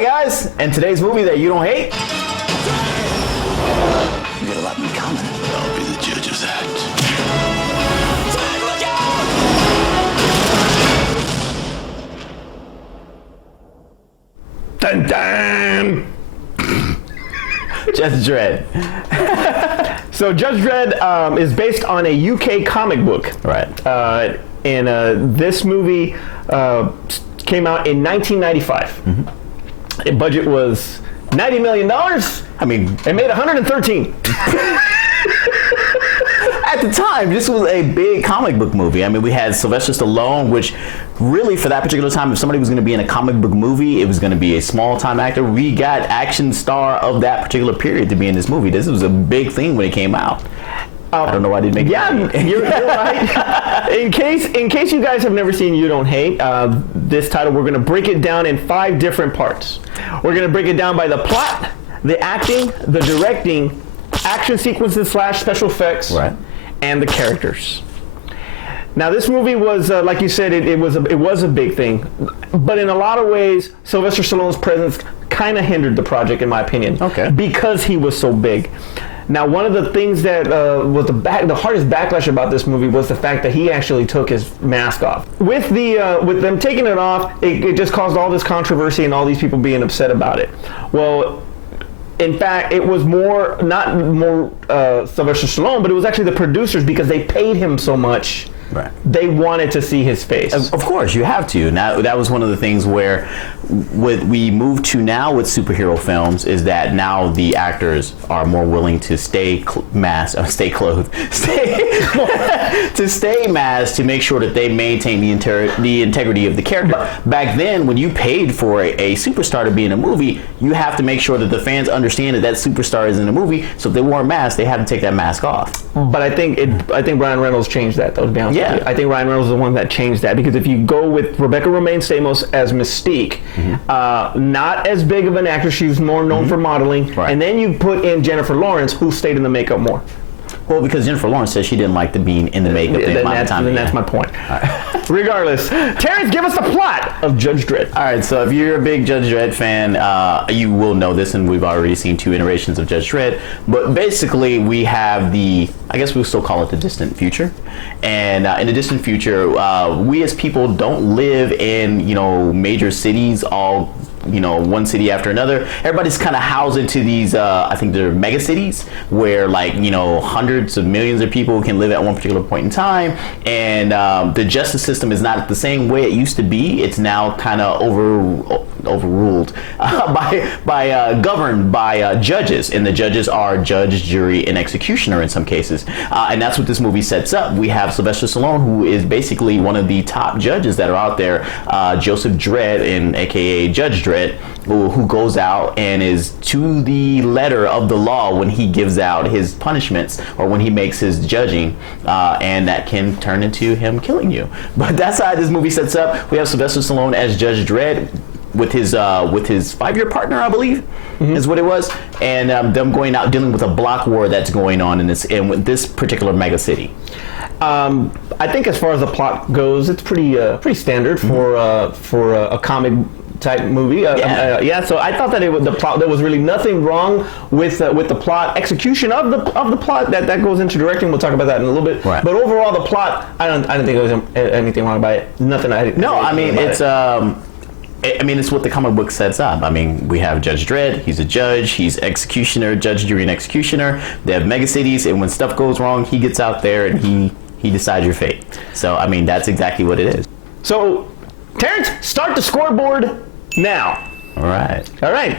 Hi guys, and today's movie that you don't hate. You got a lot in common. I'll be the judge of that. Dun dun. Judge Dredd. So Judge Dredd is based on a UK comic book. Right. And this movie came out in 1995. The budget was $90 million. I mean, it made 113. at the time, this was a big comic book movie. I mean, we had Sylvester Stallone, which really for that particular time, if somebody was going to be in a comic book movie, it was going to be a small-time actor. We got action star of that particular period to be in this movie. This was a big thing when it came out. I don't know why I didn't make it. Yeah, you're right. In case you guys have never seen You Don't Hate, this title, we're going to break it down in 5 different parts. We're going to break it down by the plot, the acting, the directing, action sequences / special effects, right, and the characters. Now, this movie was, like you said, it was a big thing, but in a lot of ways, Sylvester Stallone's presence kind of hindered the project, in my opinion. Okay. Because he was so big. Now, one of the things that was the hardest backlash about this movie was the fact that he actually took his mask off. With them taking it off, it just caused all this controversy and all these people being upset about it. Well, in fact, it was not more Sylvester Stallone, but it was actually the producers, because they paid him so much. Right. They wanted to see his face. Of course, you have to. Now, that was one of the things where what we moved to now with superhero films is that now the actors are more willing to stay masked, to make sure that they maintain the integrity of the character. Back then, when you paid for a superstar to be in a movie, you have to make sure that the fans understand that superstar is in a movie. So if they wore a mask, they had to take that mask off. But I think Ryan Reynolds changed that, though, to be honest with you. I think Ryan Reynolds is the one that changed that, because if you go with Rebecca Romijn Stamos as Mystique, not as big of an actress, she was more known for modeling, right, and then you put in Jennifer Lawrence, who stayed in the makeup more. Well, because Jennifer Lawrence said she didn't like being in the makeup. That's my point. Right. Regardless, Terrence, give us the plot of Judge Dredd. All right, so if you're a big Judge Dredd fan, you will know this, and we've already seen 2 iterations of Judge Dredd. But basically, we have I guess we'll still call it the distant future. And in the distant future, we as people don't live in, major cities, all, one city after another. Everybody's kind of housed into these, I think they're mega cities, where hundreds of millions of people can live at one particular point in time. And the justice system is not the same way it used to be. It's now kind of overruled governed by judges, and the judges are judge, jury, and executioner in some cases. And that's what this movie sets up. We have Sylvester Stallone, who is basically one of the top judges that are out there, Joseph Dredd, aka Judge Dredd, who goes out and is to the letter of the law when he gives out his punishments or when he makes his judging, and that can turn into him killing you. But that's how this movie sets up. We have Sylvester Stallone as Judge Dredd with his 5-year partner, I believe, is what it was, and them going out dealing with a block war that's going on in this particular mega city. I think as far as the plot goes, it's pretty standard for a comic type movie. So I thought that the plot, there was really nothing wrong with the plot execution of the plot that goes into directing. We'll talk about that in a little bit. Right. But overall, the plot, I don't think there was anything wrong about it. Nothing. It's what the comic book sets up. I mean, we have Judge Dredd. He's a judge. He's executioner, judge, jury, and executioner. They have mega cities, and when stuff goes wrong, he gets out there and he decides your fate. So, I mean, that's exactly what it is. So, Terrence, start the scoreboard now. All right.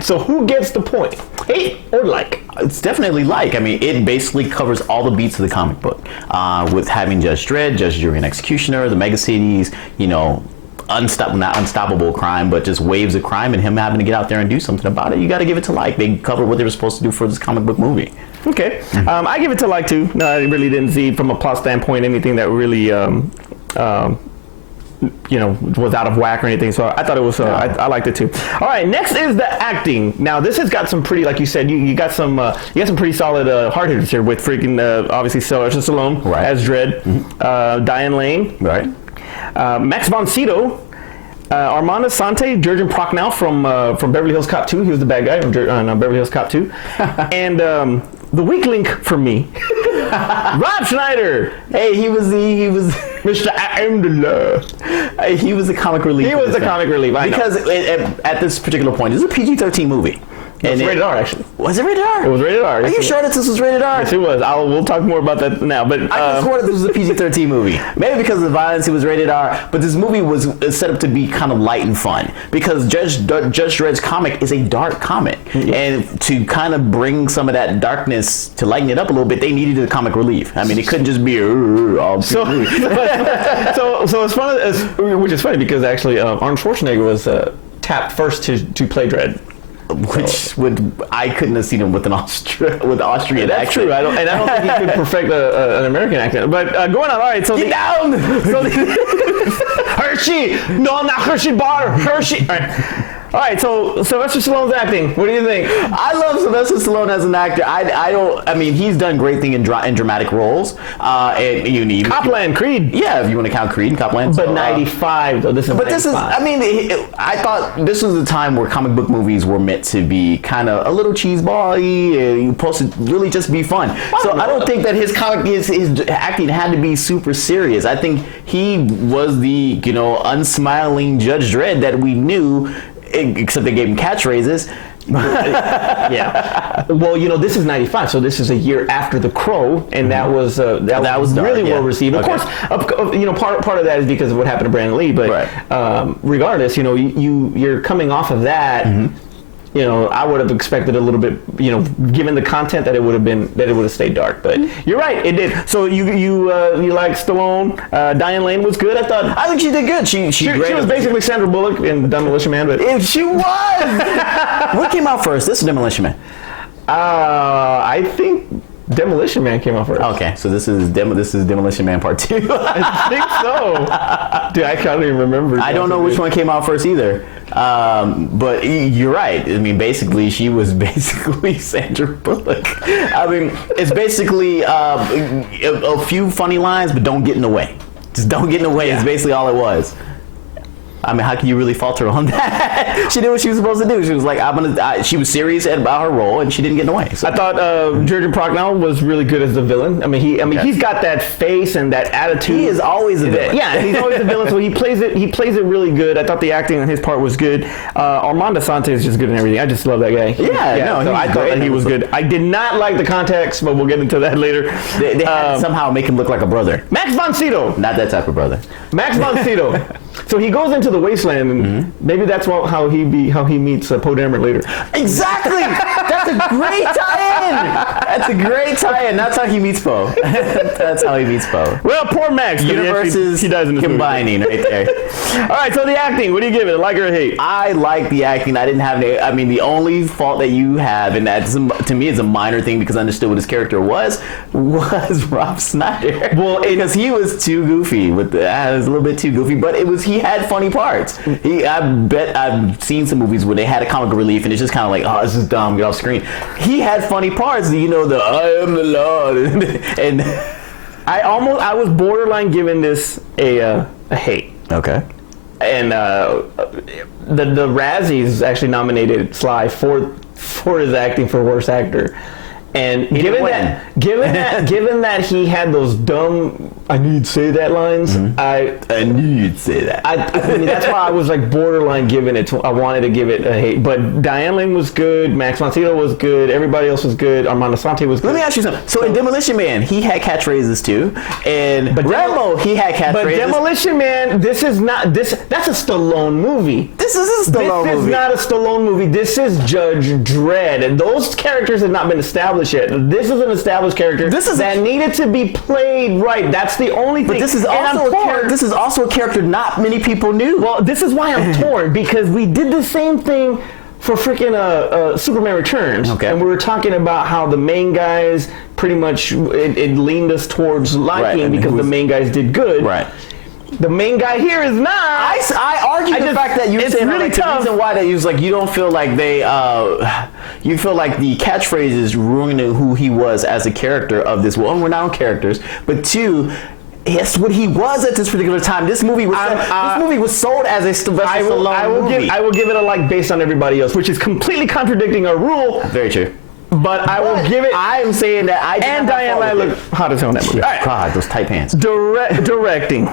So who gets the point? Hate or like? It's definitely like. I mean, it basically covers all the beats of the comic book, with having Judge Dredd, judge, jury, and executioner, the mega cities, not unstoppable crime, but just waves of crime, and him having to get out there and do something about it. You got to give it to like. They covered what they were supposed to do for this comic book movie. Okay. I give it to like too. No, I really didn't see from a plot standpoint anything that really was out of whack or anything. So I thought it was, I liked it too. All right, next is the acting. Now this has got some pretty, like you said, you got some pretty solid hard hitters here with freaking obviously Sylvester Stallone as Dredd, Diane Lane, right, Max von Sydow Armand Assante, Jurgen Prochnow from Beverly Hills Cop 2. He was the bad guy on Beverly Hills Cop 2. And the weak link for me, Rob Schneider. Hey, he was Mr. I am the law. he was the comic relief. He was the comic relief. I know. Because at this particular point, this is a PG-13 movie. It was rated R, actually. Was it rated R? It was rated R. Are you sure that this was rated R? Yes, it was. We'll talk more about that now. But I just swore that this was a PG-13 movie. Maybe because of the violence, it was rated R. But this movie was set up to be kind of light and fun because Judge Dredd's comic is a dark comic, and to kind of bring some of that darkness to lighten it up a little bit, they needed a comic relief. I mean, it couldn't just be all so it's fun. Which is funny because actually Arnold Schwarzenegger was tapped first to play Dredd. Which I couldn't have seen him with an Austrian accent. That's true. I don't think he could perfect an American accent. But going on, all right. So Get down. Hershey. No, not Hershey bar. Hershey. All right. So Sylvester Stallone's acting. What do you think? I love Sylvester Stallone as an actor. I mean, he's done great things in dramatic roles. And you need Copland, Creed. Yeah, if you want to count Creed and Copland. But 95 though. This is. But 95. this is. I mean, I thought this was a time where comic book movies were meant to be kind of a little cheeseball-y, and you're supposed to really just be fun. So I don't think that his acting had to be super serious. I think he was the unsmiling Judge Dredd that we knew. Except they gave him catchphrases. Yeah. Well, this is 95, so this is a year after The Crow, and that was dark, really well received. Of course, part of that is because of what happened to Brandon Lee, but regardless, you're coming off of that. I would have expected a little bit, given the content that it would have stayed dark. But you're right, it did. So you like Stallone? Diane Lane was good. I think she did good. She was basically Sandra Bullock in Demolition Man. But if she was, what came out first? This is Demolition Man. I think Demolition Man came out first. Okay, so this is Demolition Man Part 2. I think so. Dude, I can't even remember. I don't know which one came out first either. But you're right. I mean, basically, she was basically Sandra Bullock. I mean, it's basically a few funny lines, but don't get in the way. Just don't get in the way. Yeah. It's basically all it was. I mean, how can you really fault her on that? She did what she was supposed to do. She was like, she was serious about her role, and she didn't get in the way. So. I thought Jurgen Prochnow was really good as the villain. I mean, he's got that face and that attitude. He is always a villain. Yeah, he's always a villain. So he plays it really good. I thought the acting on his part was good. Armand Assante is just good in everything. I just love that guy. I thought that he was good. I did not like the context, but we'll get into that later. They had to somehow make him look like a brother. Max von Sydow. Not that type of brother. Max von Sydow. So he goes into the wasteland, and maybe that's how he meets Poe Dameron later. Exactly. That's a great tie-in. That's how he meets Poe. That's how he meets Poe. Well, poor Max. Universes he dies in this combining movie. Right there. All right. So the acting. What do you give it? Like or hate? I like the acting. I didn't have any. I mean, the only fault that you have, and that to me is a minor thing because I understood what his character was Rob Schneider. Well, because he was too goofy. It was a little bit too goofy, but he had funny parts. I bet I've seen some movies where they had a comic relief and it's just kind of like, oh, this is dumb, get off screen. He had funny parts, the I am the Lord, and I was borderline giving this a hate. Okay. And the Razzies actually nominated Sly for his acting for worst actor. And given that he had those dumb "I need to say that" lines, I knew you'd say that. I mean, that's why I was like borderline giving it. I wanted to give it a hate, but Diane Lane was good, Max von Sydow was good, everybody else was good, Armand Assante was good. Let me ask you something. So in Demolition Man, he had catchphrases too, and Rambo, he had catchphrases. But Demolition Man, that's a Stallone movie. This is a Stallone movie. This is not a Stallone movie. This is Judge Dredd, and those characters have not been established yet. This is an established character that needed to be played right. That's the only thing. But this is also a character not many people knew. Well, this is why I'm torn, because we did the same thing for freaking Superman Returns. Okay. And we were talking about how the main guys pretty much it leaned us towards liking because the main guys did good. Right. The main guy here is not. I argue the fact that you're saying really tough. The reason why that you like you don't feel like they you feel like the catchphrases ruined who he was as a character of this. One, we're not on characters, but two, That's what he was at this particular time. This movie was sold as a Sylvester Stallone movie. I will give it a like based on everybody else, which is completely contradicting our rule. Very true. But I will give it. I am saying that I and Diane Lane look hot as hell in that movie. All right. God, those tight pants. Directing.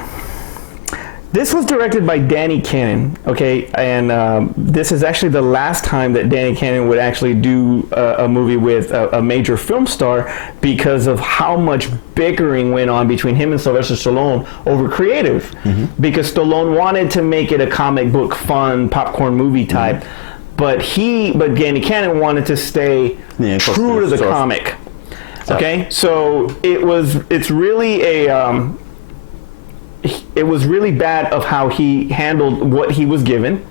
This was directed by Danny Cannon, okay, and this is actually the last time that Danny Cannon would actually do a movie with a major film star because of how much bickering went on between him and Sylvester Stallone over creative. Because Stallone wanted to make it a comic book, fun, popcorn movie type, but Danny Cannon wanted to stay true to the comic. Okay, so it's really a. It was really bad of how he handled what he was given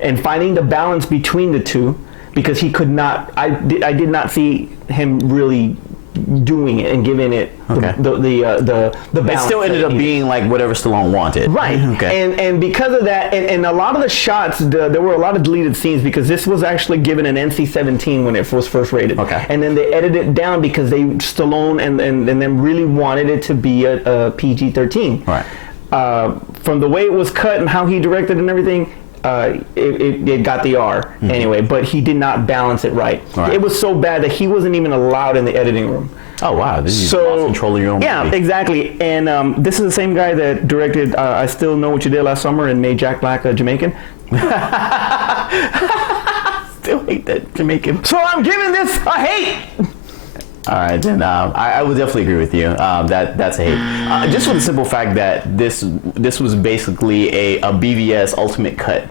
and finding the balance between the two, because he could not, I did not see him really doing it and giving it the balance. It still ended up being like whatever Stallone wanted. Right. Okay. And because of that, and a lot of the shots, there were a lot of deleted scenes because this was actually given an NC-17 when it was first rated. Okay. And then they edited it down because Stallone and them really wanted it to be a PG-13. Right. From the way it was cut and how he directed and everything, it got the R anyway, but he did not balance it right. It was so bad that he wasn't even allowed in the editing room. Oh wow, this is lost control of your own movie. Exactly. And this is the same guy that directed I Still Know What You Did Last Summer and made Jack Black a Jamaican. Still hate that Jamaican. So I'm giving this a hate. All right, then I would definitely agree with you. That's a hate. Just for the simple fact that this was basically a BVS ultimate cut,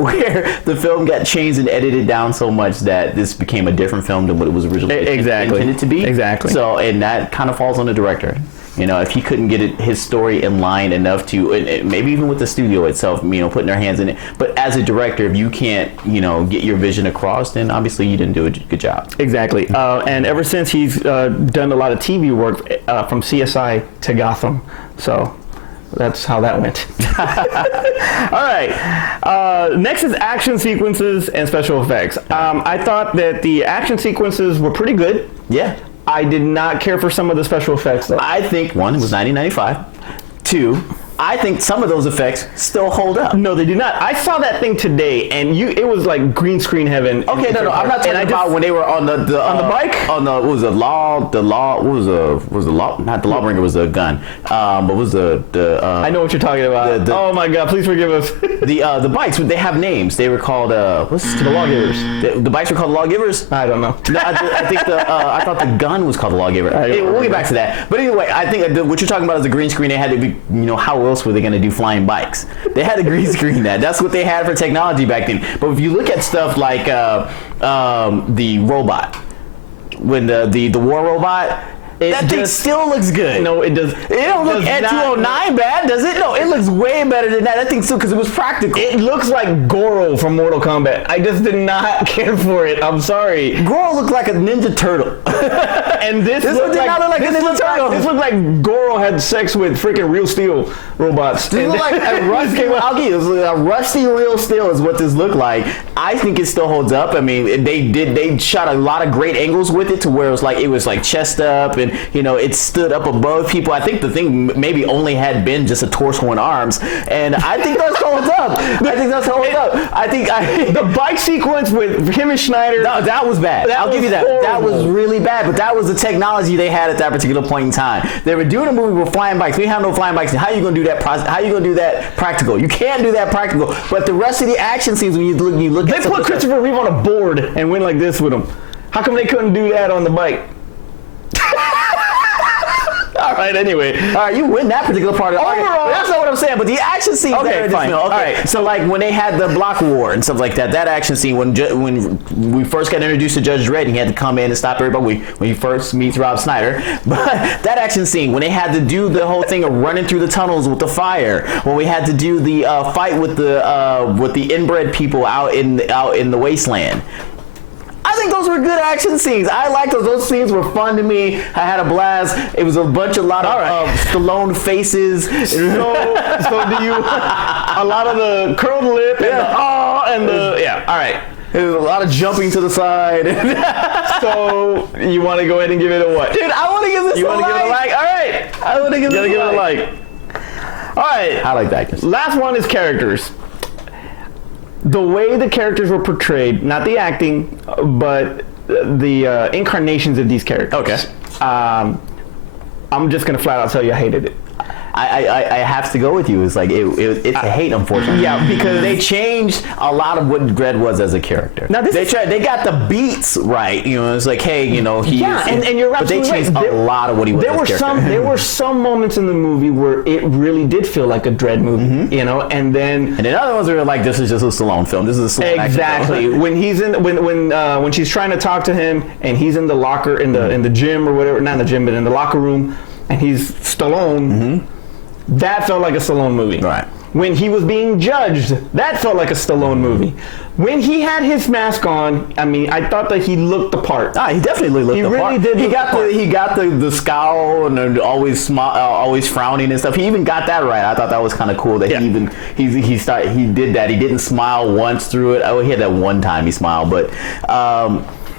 where the film got changed and edited down so much that this became a different film than what it was originally intended to be. Exactly. So, and that kind of falls on the director. You know, if he couldn't get his story in line enough to, maybe even with the studio itself, putting their hands in it. But as a director, if you can't, get your vision across, then obviously you didn't do a good job. Exactly. And ever since he's done a lot of TV work from CSI to Gotham. So that's how that went. All right. Next is action sequences and special effects. I thought that the action sequences were pretty good. Yeah. I did not care for some of the special effects, though. I think, one, it was 1995. Two, I think some of those effects still hold up. No, they do not. I saw that thing today, and it was like green screen heaven. Okay, no, I'm not talking about when they were on the bike. On the what was the law? Not the Lawbringer was a gun. But was the I know what you're talking about. Oh my God, please forgive us. the bikes, they have names. They were called the Lawgivers. The bikes were called the Lawgivers. I don't know. No, I think I thought the gun was called the Lawgiver. We'll get back to that. But anyway, I think what you're talking about is the green screen. They had to be, how else were they going to do flying bikes? They had to green screen that. That's what they had for technology back then. But if you look at stuff like the robot, when the war robot, that thing still looks good. No, it does. It don't look at 209 bad, does it? No, it looks way better than that. That thing still, because it was practical. It looks like Goro from Mortal Kombat. I just did not care for it. I'm sorry. Goro looked like a Ninja Turtle. And this looked not look like a Ninja Turtle. This looked like Goro had sex with freaking Real Steel robots. This looked like a rusty. I'll give you a rusty Real Steel is what this looked like. I think it still holds up. I mean, they shot a lot of great angles with it to where it was like chest up and it stood up above people. I think the thing maybe only had been just a torso and arms, and I think that holds up. I think the bike sequence with him and Schneider. No, that was bad. I'll give you that. Horrible. That was really bad. But that was the technology they had at that particular point in time. They were doing a movie with flying bikes. We have no flying bikes. How are you going to do that? How are you going to do that practical? You can't do that practical. But the rest of the action scenes, when you look, they put Christopher Reeve on a board and went like this with him. How come they couldn't do that on the bike? All right, anyway. All right, you win that particular part of the argument. Overall, that's not what I'm saying, but the action scenes there in this film. Okay. All right, so like when they had the block war and stuff like that action scene, when we first got introduced to Judge Dredd, he had to come in and stop everybody when he first meets Rob Snyder. But that action scene, when they had to do the whole thing of running through the tunnels with the fire, when we had to do the fight with the inbred people out in the wasteland. I think those were good action scenes. I liked those. Those scenes were fun to me. I had a blast. It was a lot of Stallone faces. So do you? A lot of the curled lip and the all right. There's a lot of jumping to the side. So you want to go ahead and give it a what? Dude, I want to give this You a want to give it a like. like? All right. I want to give You gotta this give it a like. All right. I like that. Last one is characters. The way the characters were portrayed, not the acting, but the incarnations of these characters. Okay. I'm just gonna flat out tell you I hated it. I have to go with you. It's like it's a hate, unfortunately. Yeah, because they changed a lot of what Dredd was as a character. Now They got the beats right. You know, it's like, hey, you know, he. Yeah, and you're but they absolutely changed right. a lot of what he was. There were some moments in the movie where it really did feel like a Dredd movie, you know, and then other ones were like, this is just a Stallone film. This is a Stallone exactly action film. when he's in when she's trying to talk to him and he's in the locker in the gym or whatever, not in the gym but in the locker room, and he's Stallone. That felt like a Stallone movie. Right. When he was being judged, that felt like a Stallone movie. When he had his mask on, I mean, I thought that he looked the part. He definitely looked the part. He really did. He got the scowl and always always frowning and stuff. He even got that right. I thought that was kind of cool that he did that. He didn't smile once through it. Oh, he had that one time he smiled, but.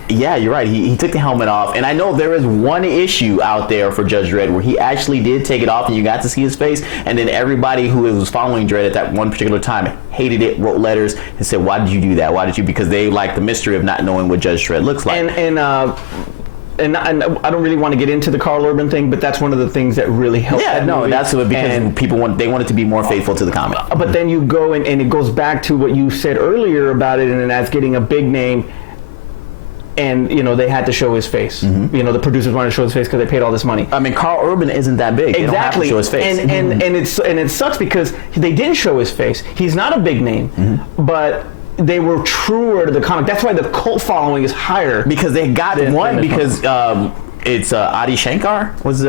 Yeah, you're right. He took the helmet off, and I know there is one issue out there for Judge Dredd where he actually did take it off, and you got to see his face. And then everybody who was following Dredd at that one particular time hated it, wrote letters, and said, "Why did you do that? Why did you?" Because they like the mystery of not knowing what Judge Dredd looks like. And I don't really want to get into the Carl Urban thing, but that's one of the things that really helped. Yeah, no, that's what, because people wanted to be more faithful to the comic. But then you go and it goes back to what you said earlier about it, and that's getting a big name. And, you know, they had to show his face. You know, the producers wanted to show his face because they paid all this money. I mean, Carl Urban isn't that big. They don't have to show his face. And it sucks because they didn't show his face. He's not a big name, but they were truer to the comic. That's why the cult following is higher. Because they got one because it's Adi Shankar was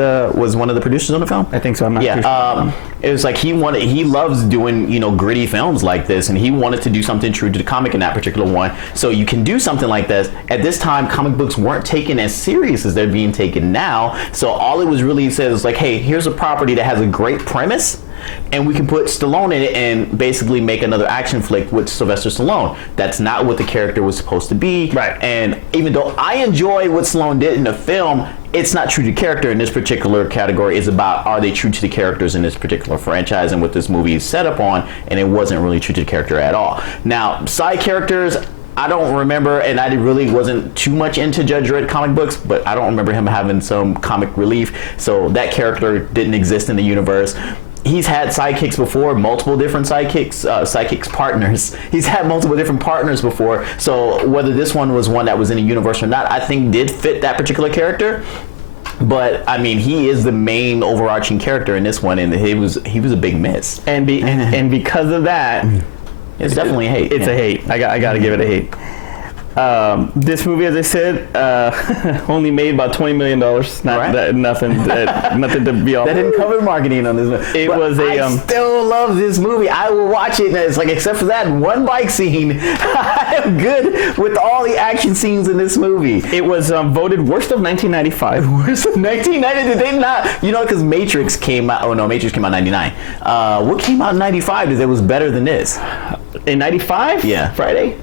one of the producers on the film. I think so. I'm not sure. It was like he loves doing, you know, gritty films like this, and he wanted to do something true to the comic in that particular one. So you can do something like this. At this time, comic books weren't taken as serious as they're being taken now. So all it was really said was like, hey, here's a property that has a great premise, and we can put Stallone in it and basically make another action flick with Sylvester Stallone. That's not what the character was supposed to be. Right. And even though I enjoy what Stallone did in the film, it's not true to character in this particular category. It's about, are they true to the characters in this particular franchise and what this movie is set up on, and it wasn't really true to the character at all. Now, side characters, I don't remember, and I really wasn't too much into Judge Dredd comic books, but I don't remember him having some comic relief, so that character didn't exist in the universe. He's had sidekicks before, multiple different sidekicks partners. He's had multiple different partners before, so whether this one was one that was in a universe or not, I think did fit that particular character. But I mean, he is the main overarching character in this one, and he was a big miss. And because of that, it's definitely a hate. It's a hate. I got to give it a hate. This movie, as I said, only made about $20 million. Nothing to be all. That didn't cover marketing on this movie. I still love this movie. I will watch it. And it's like, except for that one bike scene, I am good with all the action scenes in this movie. It was voted worst of 1995. Worst of 1990? Did they not? You know, because Matrix came out. Oh no, Matrix came out in 99. What came out in 95 that was better than this? In 95? Yeah. Friday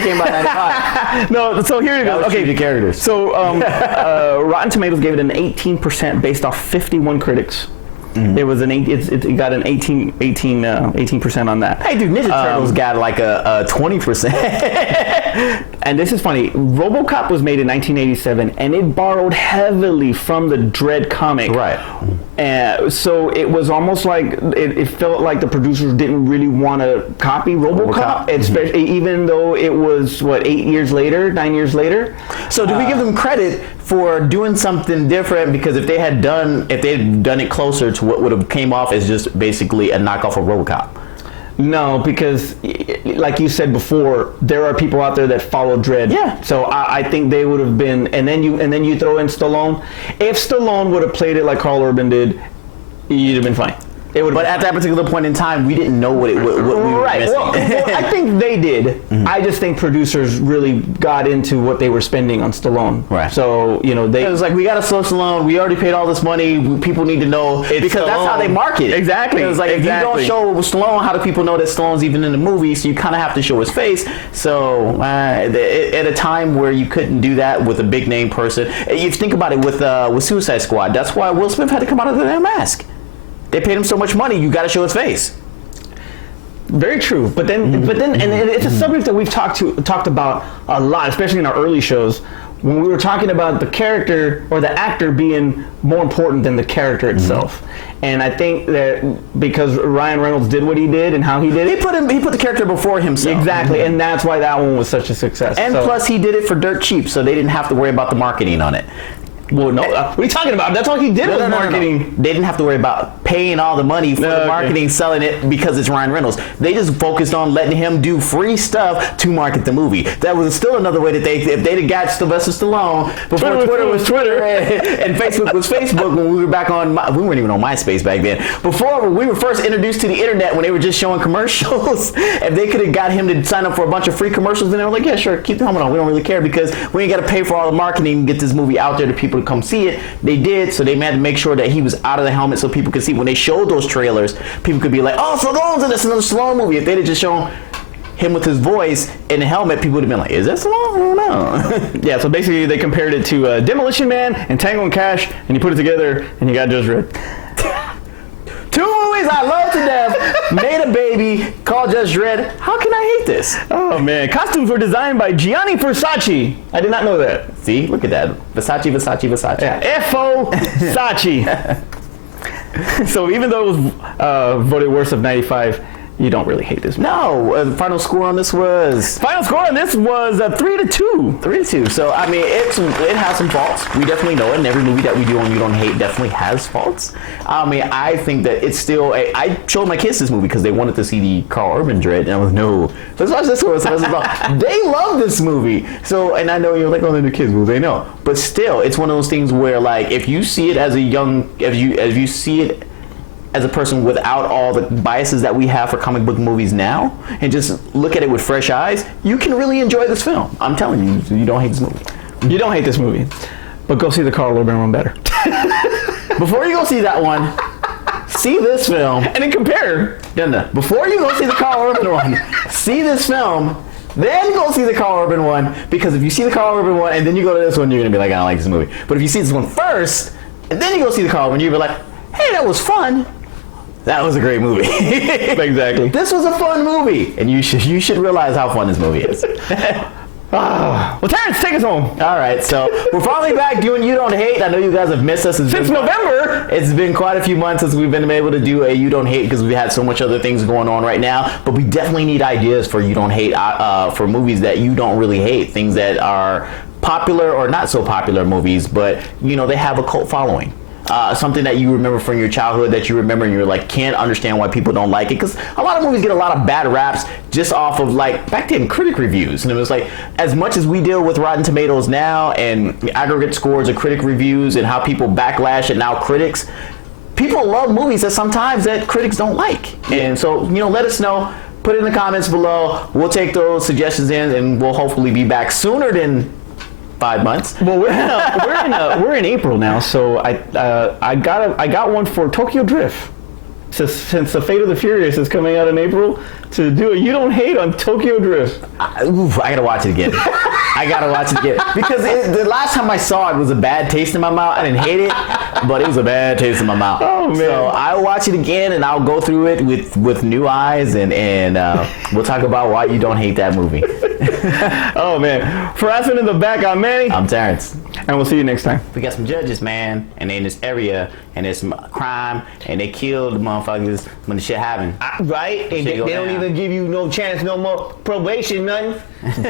came out in 95. No, so here it goes. Okay, the characters. So Rotten Tomatoes gave it an 18% based off 51 critics. It was it got an 18% on that. Hey, dude, Ninja Turtles got like a 20%. And this is funny. RoboCop was made in 1987, and it borrowed heavily from the Dredd comic. Right. So it was almost like it felt like the producers didn't really want to copy RoboCop, especially even though it was 9 years later. So do we give them credit for doing something different? Because if they had done it closer to what would have came off as just basically a knockoff of RoboCop. No, because like you said before, there are people out there that follow Dredd. Yeah. So I think they would have been, and then you throw in Stallone. If Stallone would have played it like Carl Urban did, you'd have been fine. But at that particular point in time, we didn't know what we were missing. Well, I think they did. I just think producers really got into what they were spending on Stallone. Right. So, you know, it was like, we got to slow Stallone. We already paid all this money. People need to know. Because that's how they market it. Exactly. It was like, exactly. if you don't show Stallone, how do people know that Stallone's even in the movie? So you kind of have to show his face. So at a time where you couldn't do that with a big name person, you think about it with Suicide Squad. That's why Will Smith had to come out of the damn mask. They paid him so much money, you got to show his face. Very true. But then, and it's a subject that we've talked about a lot, especially in our early shows, when we were talking about the character or the actor being more important than the character itself. And I think that because Ryan Reynolds did what he did and how he did it, he put the character before himself. Exactly, and that's why that one was such a success. And plus, he did it for dirt cheap, so they didn't have to worry about the marketing on it. Well, no, what are you talking about? That's all he did was marketing. No. They didn't have to worry about paying all the money for the marketing, selling it because it's Ryan Reynolds. They just focused on letting him do free stuff to market the movie. That was still another way that if they'd have got Sylvester Stallone before Twitter was Twitter and Facebook was Facebook, when we were back on, we weren't even on MySpace back then. Before, when we were first introduced to the internet, when they were just showing commercials, if they could have got him to sign up for a bunch of free commercials, then they were like, yeah, sure, keep the helmet on. We don't really care because we ain't got to pay for all the marketing and get this movie out there to people to come see it. They did, so they had to make sure that he was out of the helmet so people could see. When they showed those trailers, people could be like, oh, Stallone's in this, another Stallone movie. If they'd have just shown him with his voice in the helmet, people would have been like, is that Stallone? I don't know. Yeah, so basically they compared it to Demolition Man and Tango and Cash, and you put it together, and you got Judge Dredd. Two movies I love to death, made a baby, called Judge Dredd. How can I hate this? Oh, man. Costumes were designed by Gianni Versace. I did not know that. See? Look at that. Versace. Yeah. F.O. Sachi. So even though it was voted worst of 95, you don't really hate this movie. No, the final score on this was... Final score on this was 3-2. 3-2. So, I mean, it has some faults. We definitely know it, and every movie that we do on You Don't Hate definitely has faults. I mean, I think that it's still... I showed my kids this movie because they wanted to see the Carl Urban Dredd, and I was no, let's watch this one. They love this movie. So, and I know you're like, oh, they're the kids. Well, they know. But still, it's one of those things where, like, if you see it as a young... If you see it as a person without all the biases that we have for comic book movies now, and just look at it with fresh eyes, you can really enjoy this film. I'm telling you, you don't hate this movie. You don't hate this movie, but go see the Carl Urban one better. Before you go see that one, see this film. And then compare. No. Before you go see the Carl Urban one, see this film, then go see the Carl Urban one, because if you see the Carl Urban one and then you go to this one, you're going to be like, I don't like this movie. But if you see this one first, and then you go see the Carl Urban, you'll be like, hey, that was fun. That was a great movie. Exactly. This was a fun movie, and you should realize how fun this movie is. Well, Terrence, take us home. All right, so we're finally back doing You Don't Hate. I know you guys have missed us since November. It's been quite a few months since we've been able to do a You Don't Hate because we've had so much other things going on right now. But we definitely need ideas for You Don't Hate, for movies that you don't really hate, things that are popular or not so popular movies, but you know they have a cult following. Something that you remember from your childhood that you remember and you're like, can't understand why people don't like it. Because a lot of movies get a lot of bad raps just off of like back then critic reviews. And it was like, as much as we deal with Rotten Tomatoes now and aggregate scores of critic reviews and how people backlash at now critics, people love movies that sometimes that critics don't like. And so, you know, let us know. Put it in the comments below. We'll take those suggestions in and we'll hopefully be back sooner than 5 months. Well, we're in April now, so I got one for Tokyo Drift. Since The Fate of the Furious is coming out in April, to do a You Don't Hate on Tokyo Drift. I gotta watch it again. Because the last time I saw it was a bad taste in my mouth. I didn't hate it, but it was a bad taste in my mouth. Oh man! So I'll watch it again and I'll go through it with new eyes and we'll talk about why you don't hate that movie. Oh man! For us in the back, I'm Manny. I'm Terrence. And we'll see you next time. We got some judges, man, and they in this area, and there's some crime, and they killed the motherfuckers when the shit happened. Right? And they don't even give you no chance, no more probation, nothing.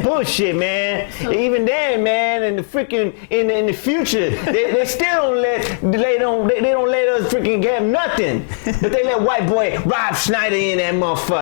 Bullshit, man. Even then, man, in the freaking in the future, they still don't let us freaking get nothing. But they let white boy Rob Schneider in that motherfucker.